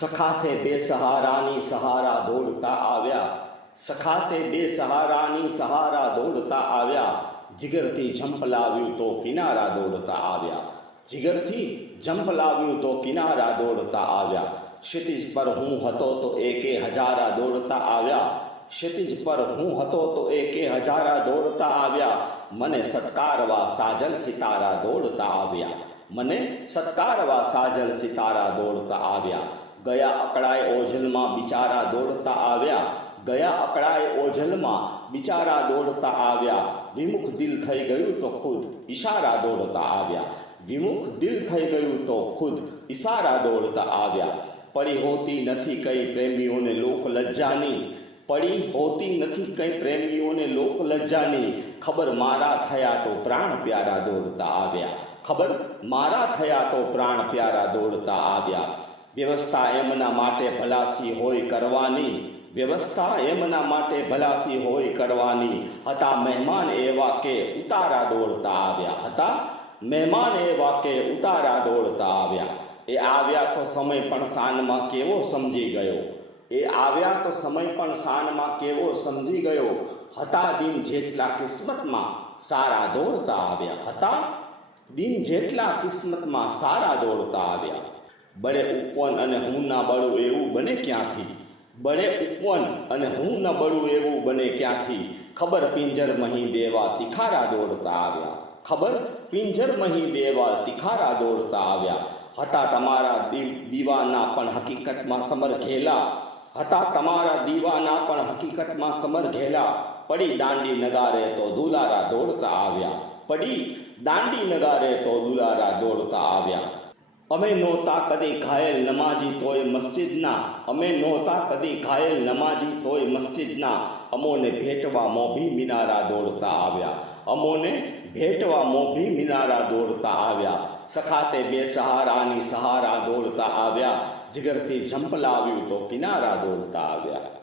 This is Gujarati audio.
સખાતે બેસહારાની સહારા દોડતા આવ્યા, સખાતે બેસહારાની સહારા દોડતા આવ્યા, જીગરથી ઝંપલાવ્યું તો કિનારા દોડતા આવ્યા, જીગરથી ઝંપલાવ્યું તો કિનારા દોડતા આવ્યા, ક્ષિતિજ પર હું હતો તો એકે હજારા દોડતા આવ્યા, ક્ષિતિજ પર હું હતો તો એકે હજારા દોડતા આવ્યા, મને સત્કારવા સાજલ સિતારા દોડતા આવ્યા, મને સત્કારવા સાજલ સિતારા દોડતા આવ્યા, ગયા અકળાય ઓઝલમાં બિચારા દોડતા આવ્યા, ગયા અકળાય ઓઝલમાં બિચારા દોડતા આવ્યા, વિમુખ દિલ થઈ ગયું તો ખુદ ઈશારા દોડતા આવ્યા, વિમુખ દિલ થઈ ગયું તો ખુદ ઈશારા દોડતા આવ્યા, પડી હોતી નથી કઈ પ્રેમીઓને લોક લજ્જાની, પડી હોતી નથી કઈ પ્રેમીઓને લોક લજ્જાની, ખબર મારા થયા તો પ્રાણ પ્યારા દોડતા આવ્યા, ખબર મારા થયા તો પ્રાણ પ્યારા દોડતા આવ્યા, વ્યવસ્થા એમના માટે ભલાસી હોય કરવાની, વ્યવસ્થા એમના માટે ભલાસી હોય કરવાની, હતા મહેમાન એવા કે ઉતારા દોડતા આવ્યા, હતા મહેમાન એવા કે ઉતારા દોડતા આવ્યા, એ આવ્યા તો સમય પણ સાનમાં કેવો સમજી ગયો, એ આવ્યા તો સમય પણ સાનમાં કેવો સમજી ગયો, હતા દિન જેટલા કિસ્મતમાં સારા દોડતા આવ્યા, હતા દિન જેટલા કિસ્મતમાં સારા દોડતા આવ્યા, બળે ઉપવન અને હું ના બળું એવું બને ક્યાંથી, બળે ઉપવન અને હું ન બળું એવું બને ક્યાંથી, ખબર પિંજર મહી દેવા તિખારા દોડતા આવ્યા, ખબર પિંજર મહી દેવા તિખારા દોડતા આવ્યા, હતા તમારા દીવાના પણ હકીકતમાં સમર ઘેલા, હતા તમારા દીવાના પણ હકીકતમાં સમર ઘેલા, પડી દાંડી નગારે તો દુલારા દોડતા આવ્યા, પડી દાંડી નગારે તો દુલારા દોડતા આવ્યા, અમે નહોતા કદી ઘાયલ નમાજી તોય મસ્જિદના, અમે નહોતા કદી ઘાયલ નમાજી તોય મસ્જિદના, અમોને ભેટવા મોભી મિનારા દોડતા આવ્યા, અમોને ભેટવા મોભી મિનારા દોડતા આવ્યા, સખાતે બેસહારાની સહારા દોડતા આવ્યા, જીગરથી ઝંપલાવ્યું તો કિનારા દોડતા આવ્યા.